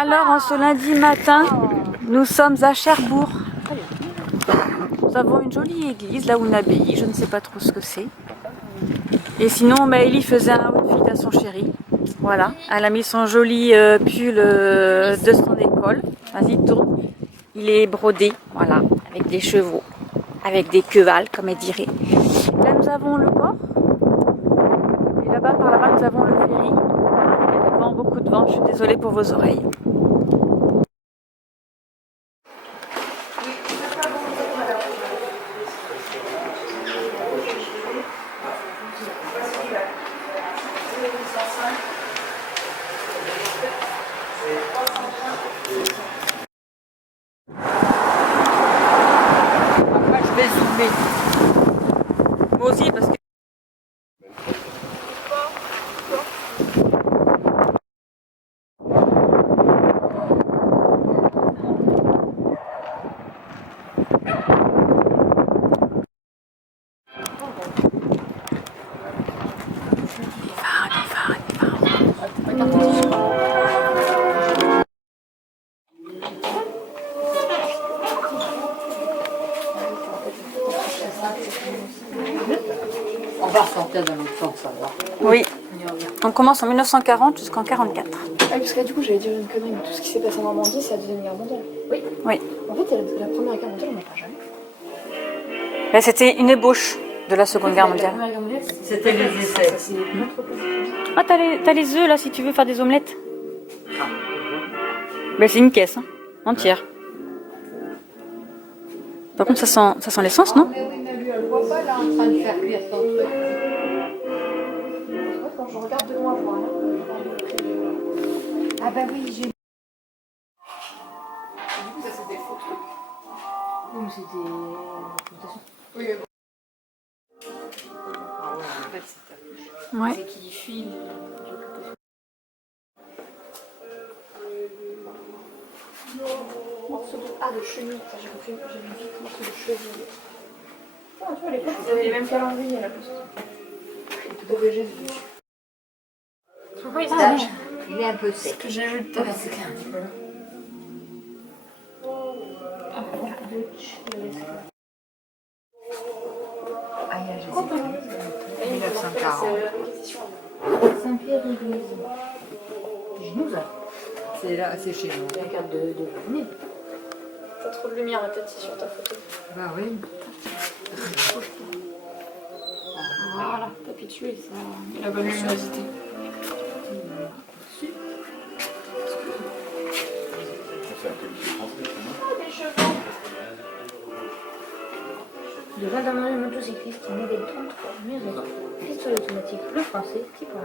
Alors, en ce lundi matin, nous sommes à Cherbourg. Nous avons une jolie église, là où une abbaye, je ne sais pas trop ce que c'est. Et sinon, Maëlie faisait un outfit à son chéri. Voilà, elle a mis son joli pull de son école. Vas-y, tourne. Il est brodé, voilà, avec des chevaux, avec des quevals, comme elle dirait. Là, nous avons le port. Et là-bas, par là-bas, nous avons le ferry. Il y a du vent, beaucoup de vent. Je suis désolée pour vos oreilles. Après, je vais zoomer. Moi aussi, parce que... On va ressortir dans l'autre sens, ça va. Oui. On commence en 1940 jusqu'en 44. Ah, parce que là, du coup, j'allais dire une connerie, mais tout ce qui s'est passé en Normandie, c'est la Deuxième Guerre mondiale. Oui. Oui. En fait, la Première Guerre mondiale, on n'en parle jamais. Là, c'était une ébauche de la Seconde Guerre mondiale. La Première Guerre mondiale, C'était les essais. ça s'est notre position. Ah, t'as les œufs là si tu veux faire des omelettes. Ben, c'est une caisse, hein, entière. Par contre, ça sent l'essence, non? Mais oui, mais lui, elle voit pas là en train de faire cuire son truc. C'est vrai, quand je regarde de loin, je vois rien. Ah bah oui, j'ai... Du coup, ça, c'était faux truc. Non, mais c'était... Oui, mais bon. Ah ouais, en fait, c'est ta bouche. Ouais. C'est qui file. Morceau de... Ah, de chenille. Ça, j'ai compris. J'ai vu vite morceau de cheville. Ah, tu vois, à l'époque, ils avaient les mêmes calendriers à la poste. Et de Jésus. Pourquoi ils Ah, il est un peu sec. que j'ai vu tout à l'heure. C'est un peu. Ah, il y a Jésus. 1940. Saint-Pierre-Église. Genoux, ça. C'est là, c'est chez nous. La carte de l'année. T'as trop de lumière là, peut-être, c'est sur ta photo. Bah oui. Voilà, t'as pu tuer ça. La bonne luminosité. De gendarmerie motocycliste, modèle 33, maison, pistolet automatique, le français, type 1.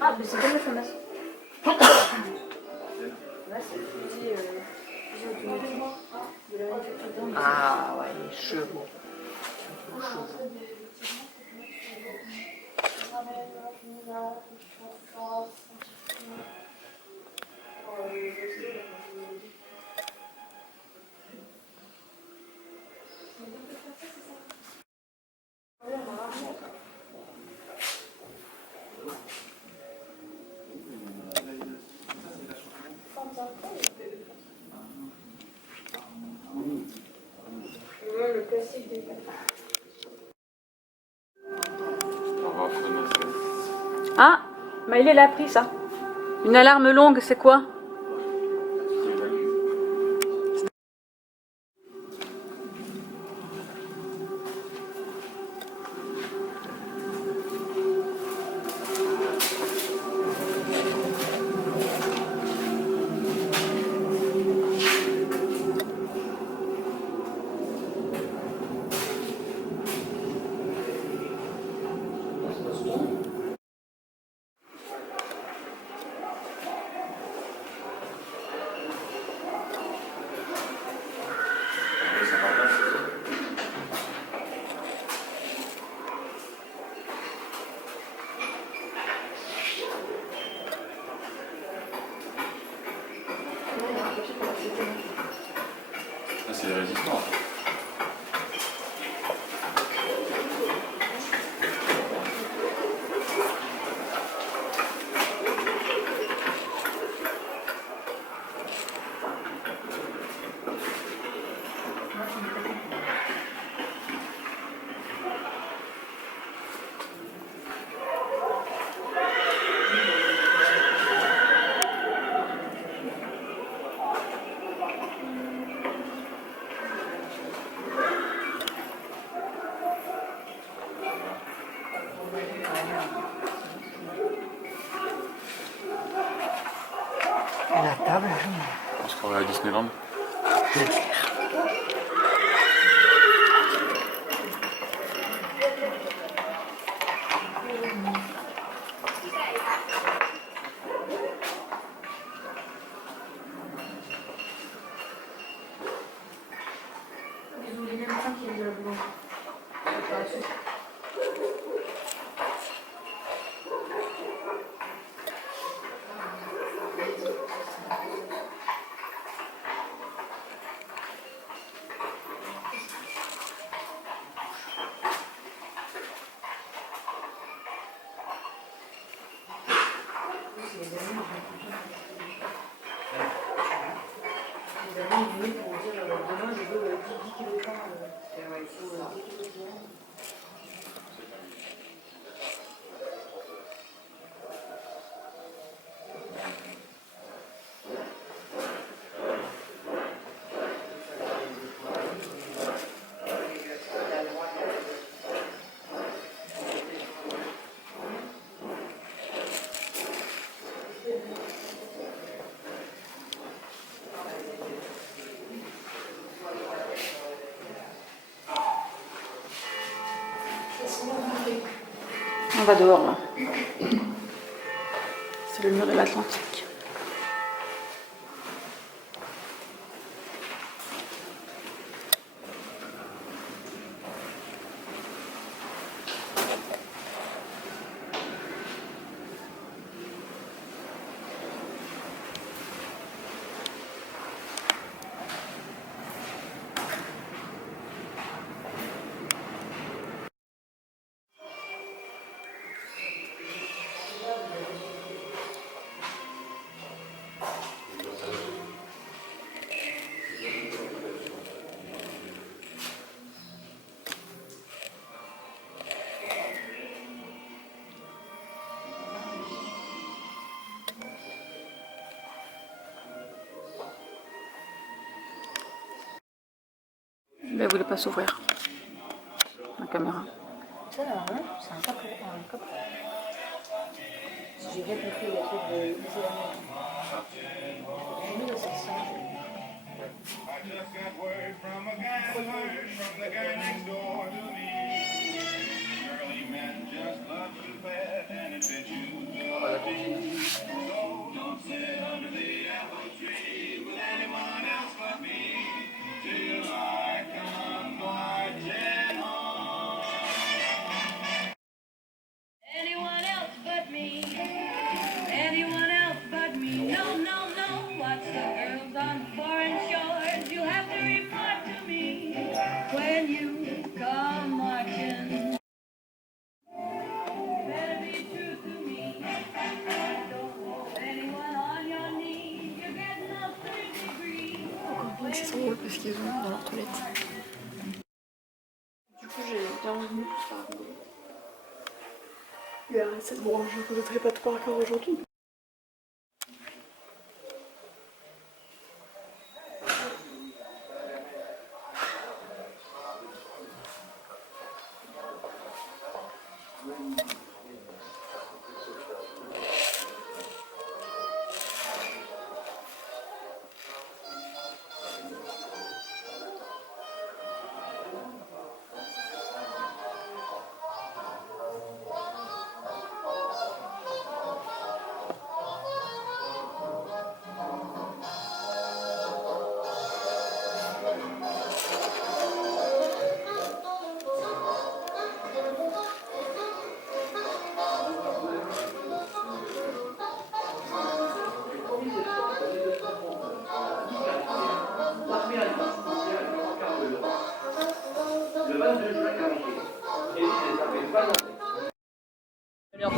Ah, mais c'est comme le FAMAS. Là, c'est le fusil automatique de la manufacture. Ah ouais, les chevaux. Le classique des Ah, mais il a pris ça. Une alarme longue, c'est quoi? Ça, c'est les résistants. Et la table, On se croirait à Disneyland. Ils ont les mêmes pains qui viennent de la boulangerie. les amis ils venaient pour dire demain je veux 10 kilos de pain. Ouais, il faut 10 kilos de viande. On va dehors là. C'est le mur de l'Atlantique. Mais elle voulait pas s'ouvrir. La caméra. Ça, normalement, c'est un coffre. Si j'ai bien compris les trucs de Isabelle. J'ai mis le 700. I just got word from a guy from the guy next door to me. Early man just loves you bad and it fits you good. So don't sit under the apple tree with anyone else but me till I come marching home. Anyone else but me. Anyone else but me. No, no, no. What's the girls on foreign shores? You have to report to me when you come marching. Better be true to me. Don't hold anyone on your knee. You're getting up 3 degrees. C'est trop drôle parce qu'ils ont dans leur toilette. Du coup, j'ai bien envie pour faire rigoler. Et arrête cette branche, je ne connaîtrai pas de par cœur aujourd'hui.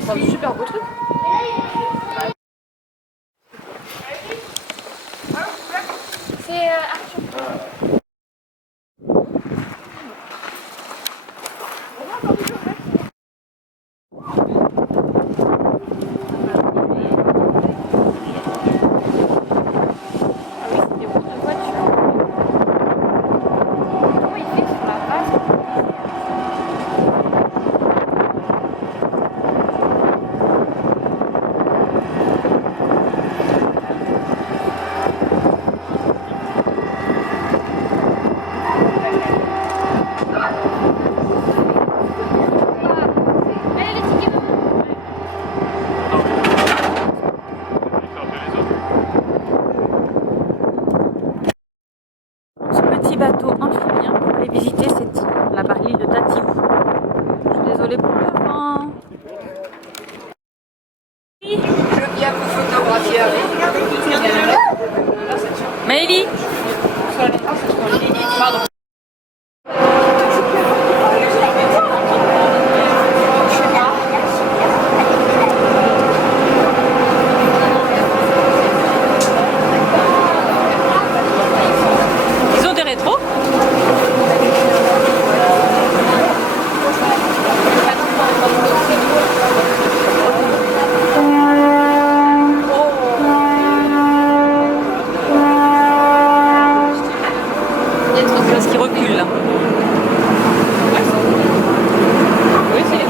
C'est un super beau truc. C'est Arthur. bateau amphibien pour aller visiter cette île, là-bas, l'île de Tatiou. Je suis désolée pour le vent. Je viens vous photographier avec. Maëlie, Pardon. ils ont des rétros. Il y a trop de choses qui reculent là. Oui, c'est les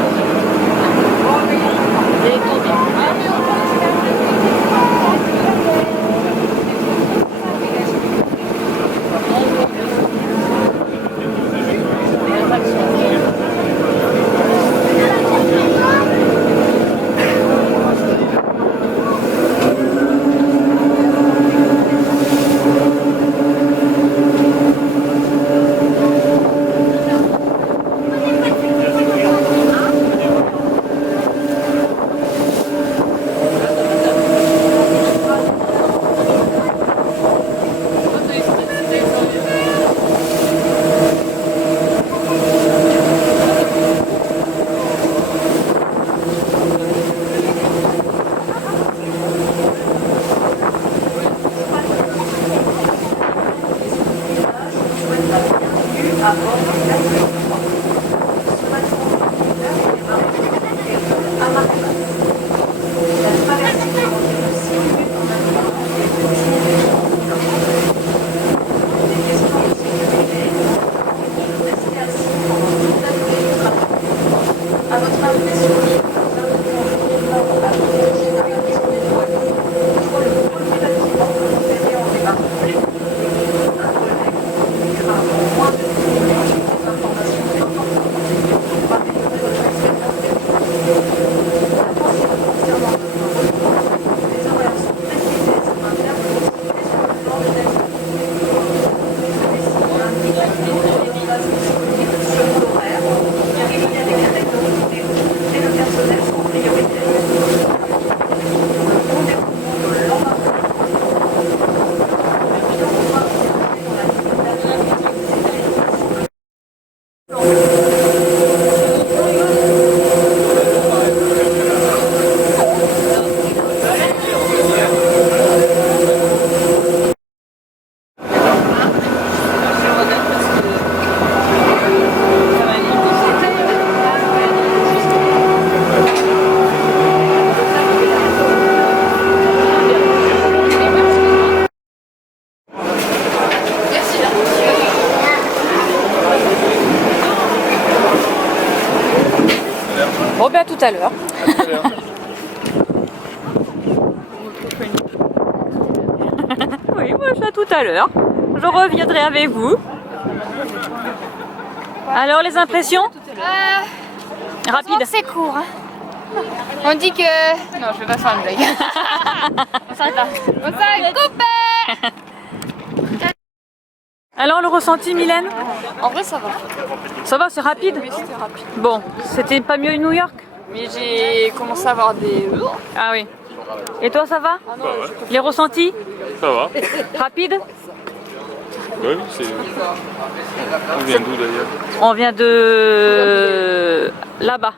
Bon, ben à tout à l'heure. Oui, moi je suis à tout à l'heure. Je reviendrai avec vous. Alors, les impressions rapides. C'est court. Hein. On dit que... Non, je vais pas faire une blague. On s'arrête là. On s'arrête coupé. Alors, le ressenti, Mylène? En vrai, ça va. Ça va, c'est rapide? Oui, c'était rapide. Bon, c'était pas mieux New York? Mais j'ai commencé à avoir des... Ah oui. Et toi, ça va? Ça va. Les ressentis? Ça va. Rapide? Oui, c'est. On vient d'où d'ailleurs? On vient de là-bas.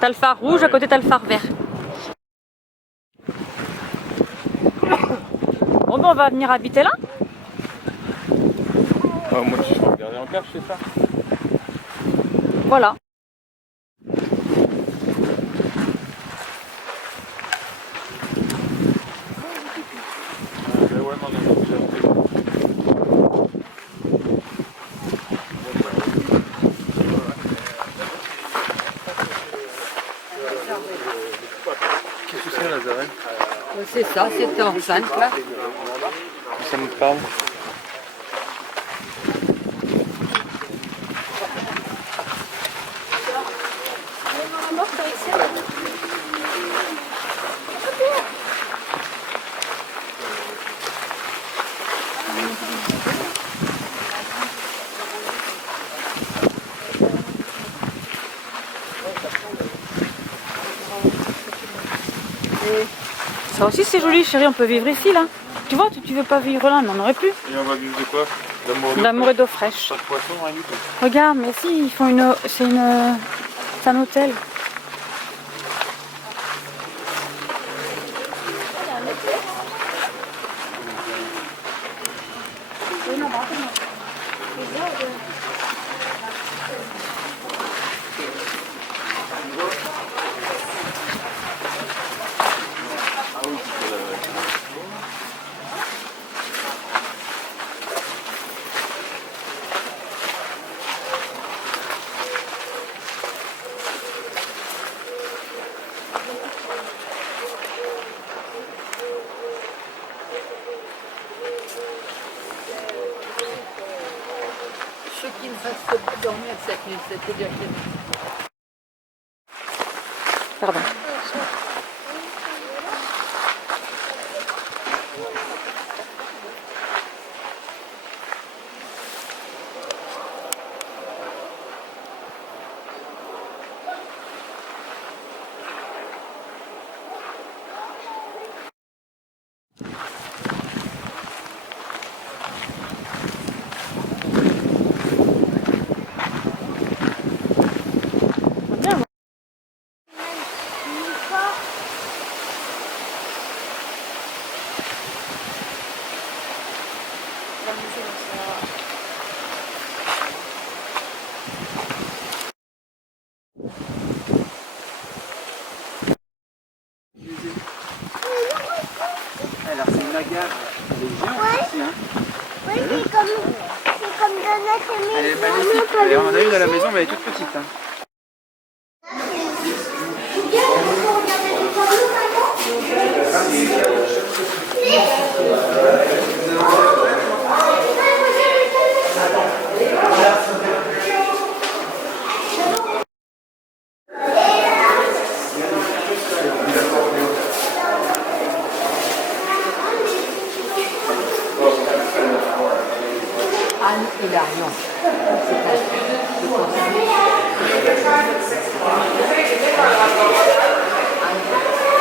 T'as le phare rouge, à côté t'as le phare vert. Bon ben on va venir habiter là. Ah, moi je vais regarder en cache, c'est ça? Voilà. Ouais, mais on a déjà fait. Qu'est-ce que c'est, Nazareth? C'est ça, c'est enceinte là. Ça me parle. Ça aussi c'est joli chérie, on peut vivre ici là. Tu vois, tu veux pas vivre là, mais on aurait pu. Et on va vivre de quoi? D'amour et d'eau fraîche. Pas de poisson, rien du tout. Regarde, mais si, ils font une... C'est un hôtel. Ceux qui ne restent pas dormir cette nuit, c'est-à-dire que... Pardon. Alors c'est une agave, elle est géante ici, hein. Oui, c'est comme dans notre Elle est maison. magnifique. Et on en a une à la maison, mais elle est toute petite. Hein. Anne et Larion.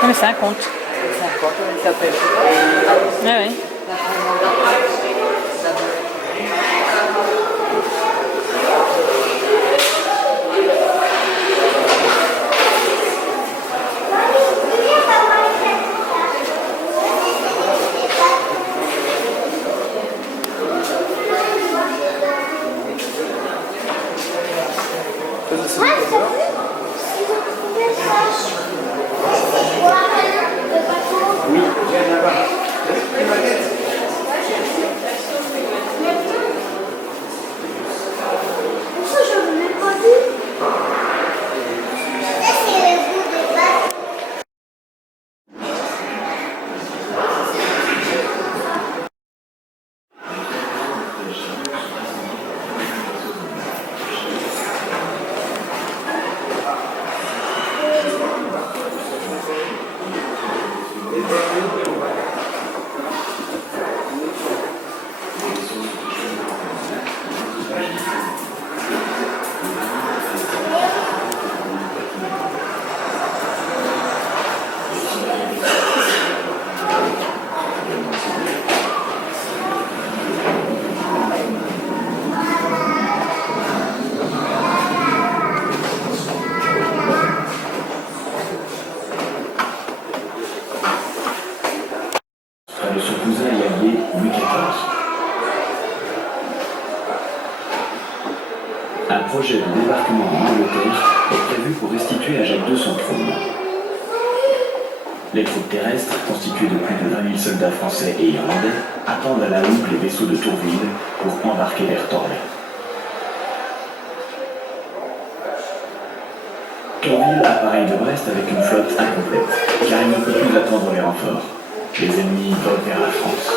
Non mais c'est un conte. C'est un conte, il s'appelle. Oui, oui. Oui, viens là-bas. Ça, je ne l'ai pas vu. Ça, c'est le goût des pâtes. De son cousin et allié Louis XIV. Un projet de débarquement en Angleterre est prévu pour restituer à Jacques II son trône. Les troupes terrestres, constituées de plus de 20 000 soldats français et irlandais, attendent à la houppe les vaisseaux de Tourville pour embarquer vers Torbay. Tourville appareille de Brest avec une flotte incomplète, car il ne peut plus attendre les renforts. Les ennemis volent vers la France.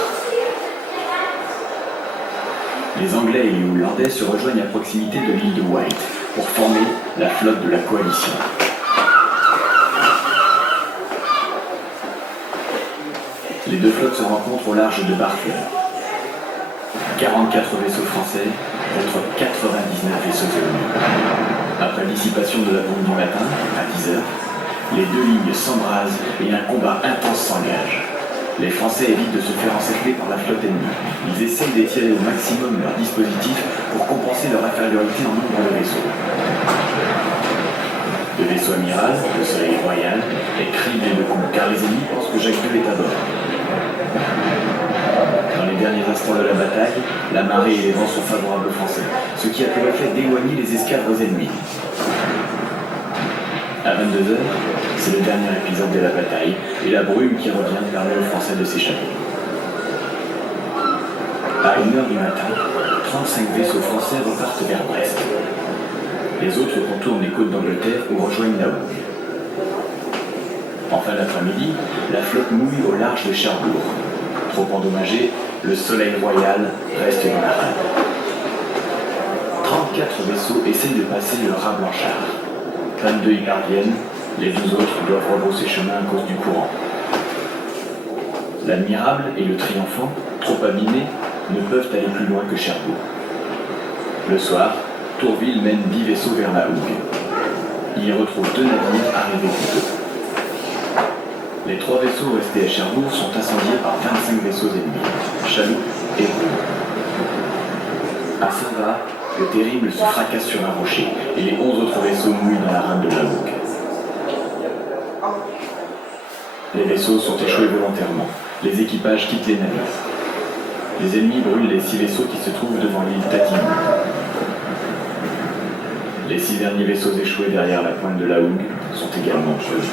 Les Anglais et les Hollandais se rejoignent à proximité de l'île de Wight pour former la flotte de la coalition. Les deux flottes se rencontrent au large de Barfleur. 44 vaisseaux français contre 99 vaisseaux ennemis. Après dissipation de la bombe du matin, à 10h, Les deux lignes s'embrasent et un combat intense s'engage. Les Français évitent de se faire encercler par la flotte ennemie. Ils essayent d'étirer au maximum leur dispositif pour compenser leur infériorité en nombre de vaisseaux. Le vaisseau amiral, le Soleil Royal, est criblé de coups car les ennemis pensent que Jacques II est à bord. Dans les derniers instants de la bataille, la marée et les vents sont favorables aux Français, ce qui a pour effet d'éloigner les escadres ennemies. À 22h, c'est le dernier épisode de la bataille et la brume qui revient permet aux Français de s'échapper. À 1h du matin, 35 vaisseaux français repartent vers Brest. Les autres contournent les côtes d'Angleterre ou rejoignent la Hougue. En fin d'après-midi, la flotte mouille au large de Cherbourg. Trop endommagé, le Soleil Royal reste dans la rade. 34 vaisseaux essayent de passer le raz Blanchard. 22 y parviennent, les 12 autres doivent rebrousser chemin à cause du courant. L'Admirable et le Triomphant, trop abîmés, ne peuvent aller plus loin que Cherbourg. Le soir, Tourville mène 10 vaisseaux vers la Hougue. Il y retrouve 2 navires arrivés plus tôt. Les 3 vaisseaux restés à Cherbourg sont incendiés par 25 vaisseaux ennemis, Chaloupe et Rouen. À Saint-Va, le Terrible se fracasse sur un rocher et les 11 autres vaisseaux mouillent dans la rade de la Hougue. Les vaisseaux sont échoués volontairement. Les équipages quittent les navires. Les ennemis brûlent les 6 vaisseaux qui se trouvent devant l'île Tatigny. Les 6 derniers vaisseaux échoués derrière la pointe de la Hougue sont également tués.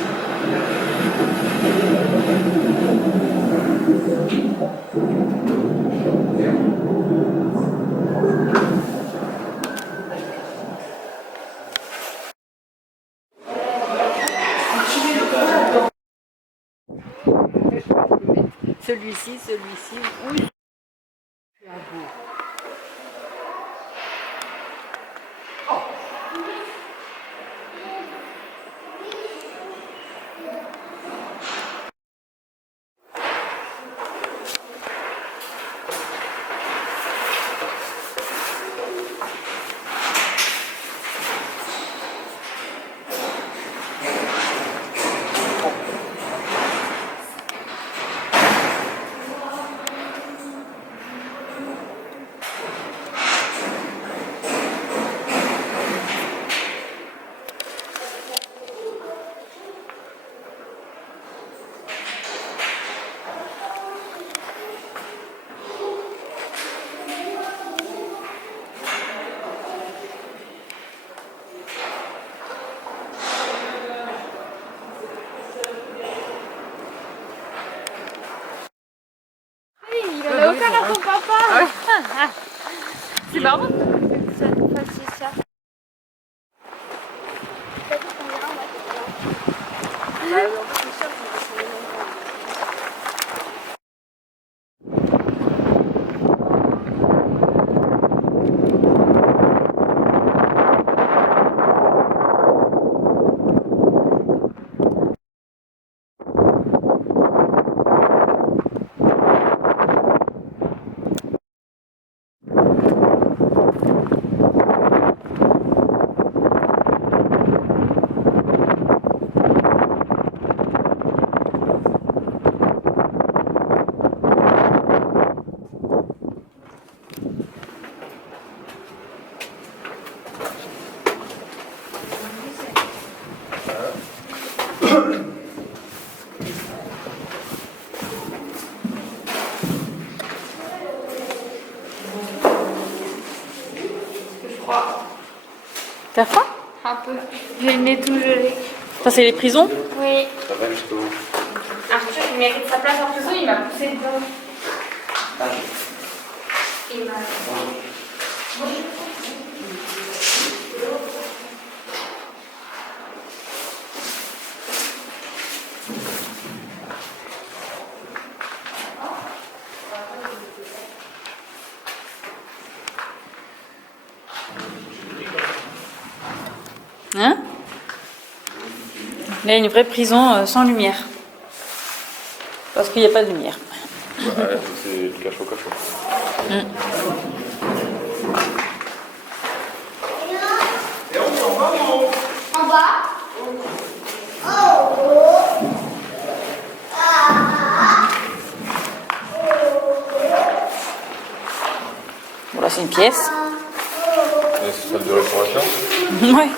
Celui-ci, oui. C'est un beau. C'est marrant que ça nous fasse ça. T'as faim? Un peu. J'ai le nez tout gelé. Ça, c'est les prisons? Oui. Ça va jusqu'au bout. Arthur, il mérite sa place en prison, il m'a poussé dedans. Il m'a... Hein? Là, une vraie prison sans lumière. Parce qu'il n'y a pas de lumière. Ouais, c'est du cachot-cachot. En bas. Oh. c'est une pièce. Et c'est salle de restauration. Ouais.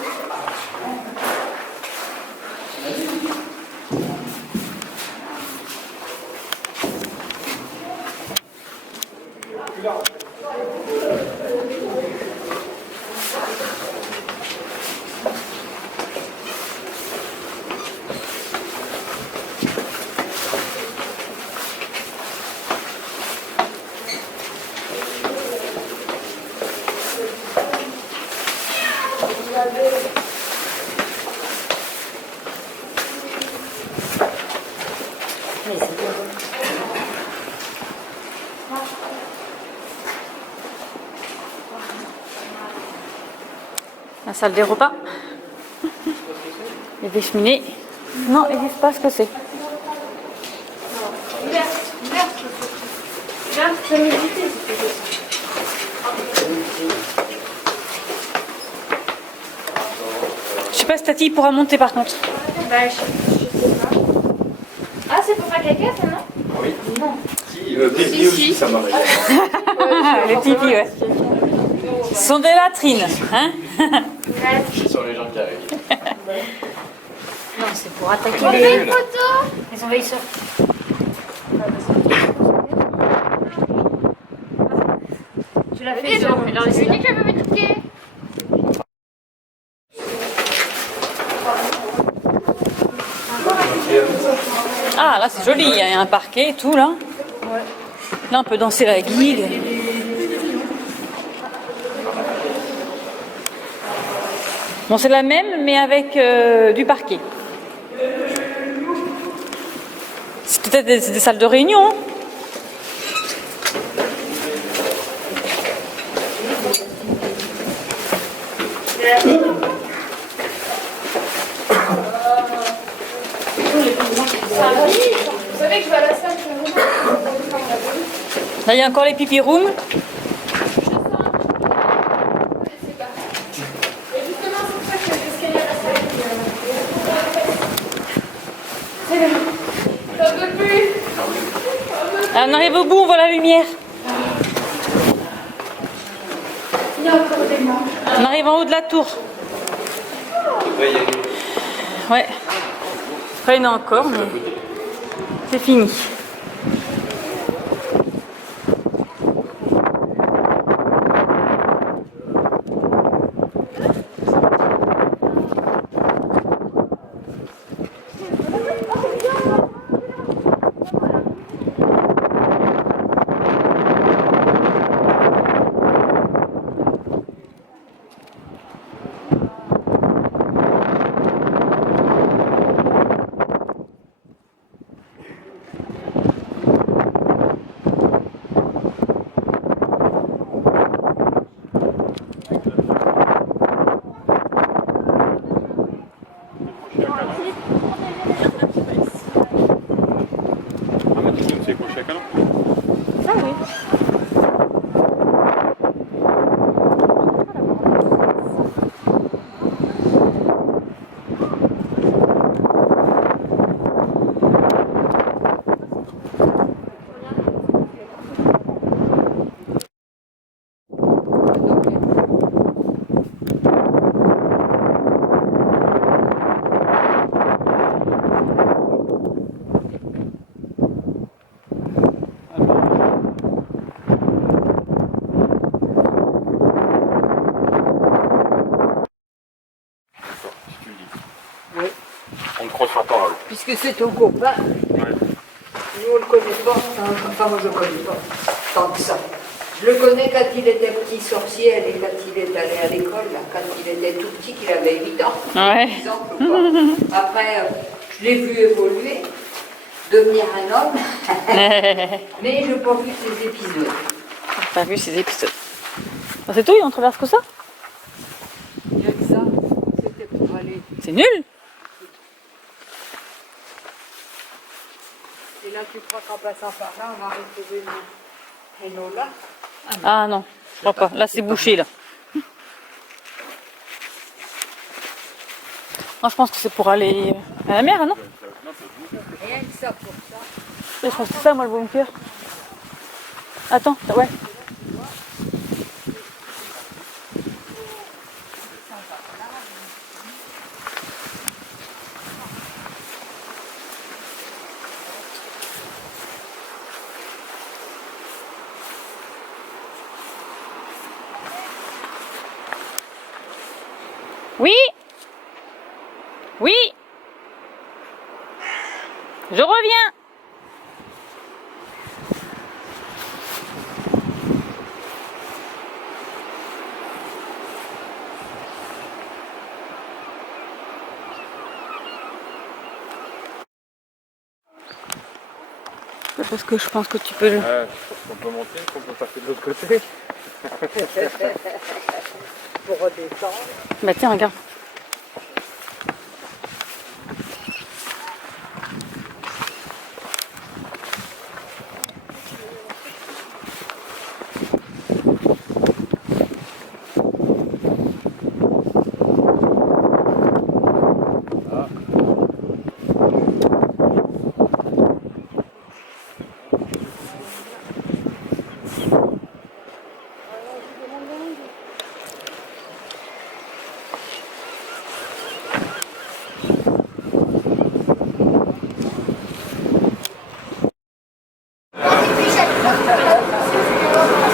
La salle des repas. Il y a des cheminées. Non, ils disent pas ce que c'est. Je sais pas si Tati pourra monter par contre. Bah, je sais pas. Ah, c'est pour faire caca, ça, non? Oui. Non. Le pipi aussi, ça m'arrive. Les pipis, ouais. Ce sont des latrines, hein? Je sur les gens qui arrivent. Non, c'est pour attaquer On fait une photo. les envahisseurs. Tu l'as fait, Jean. C'est lui qui avait truqué. Ah, là c'est joli, il y a un parquet et tout là. Là on peut danser la guigue. Bon, c'est la même mais avec du parquet. C'est peut-être des salles de réunion. Hein. Vous savez que je vais à la salle. Là il y a encore les pipi rooms. Et justement, c'est pour ça que l'escalier à la salle. C'est bon. Ça peut plus. Ah, on arrive au bout, on voit la lumière. Il y a encore des morts. On arrive en haut de la tour. Ouais. Enfin, il y en a encore, mais c'est fini. C'est quoi chacun? Ça oui. On te croit sur parole. Puisque c'est ton copain, nous on le connaît pas, enfin moi je le connais pas tant que ça. Je le connais quand il était petit sorcier et quand il est allé à l'école, là, quand il était tout petit, qu'il avait 8 ans, Ouais. 10 ans, je crois. Après, je l'ai vu évoluer, devenir un homme, mais je n'ai pas vu ces épisodes. Pas vu ces épisodes. Ah, c'est tout, on traverse que ça? Il y a que ça, c'était pour aller. C'est nul. Et là, tu crois qu'en passant par là, on va retrouver une eau là? Ah non, je crois pas. Là c'est bouché là. Moi je pense que c'est pour aller à la mer, non? Rien que ça pour ça. Je pense que c'est ça moi le bunker. Attends, ouais. Oui? Oui? Je reviens. Parce que je pense que tu peux le... Ouais, je pense qu'on peut monter, qu'on peut passer de l'autre côté. Pour redescendre. Bah tiens, regarde.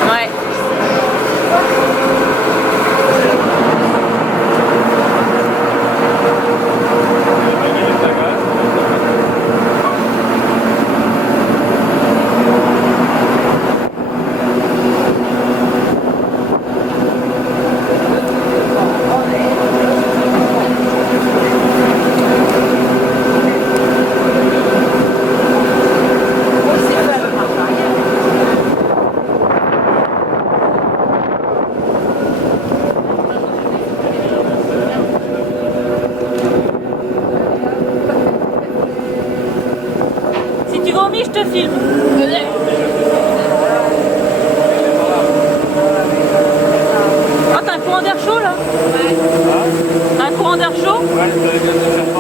Ouais. Si tu vomis, je te filme. Oh, t'as un courant d'air chaud là? Ouais. T'as un courant d'air chaud? Ouais, ça va bien te faire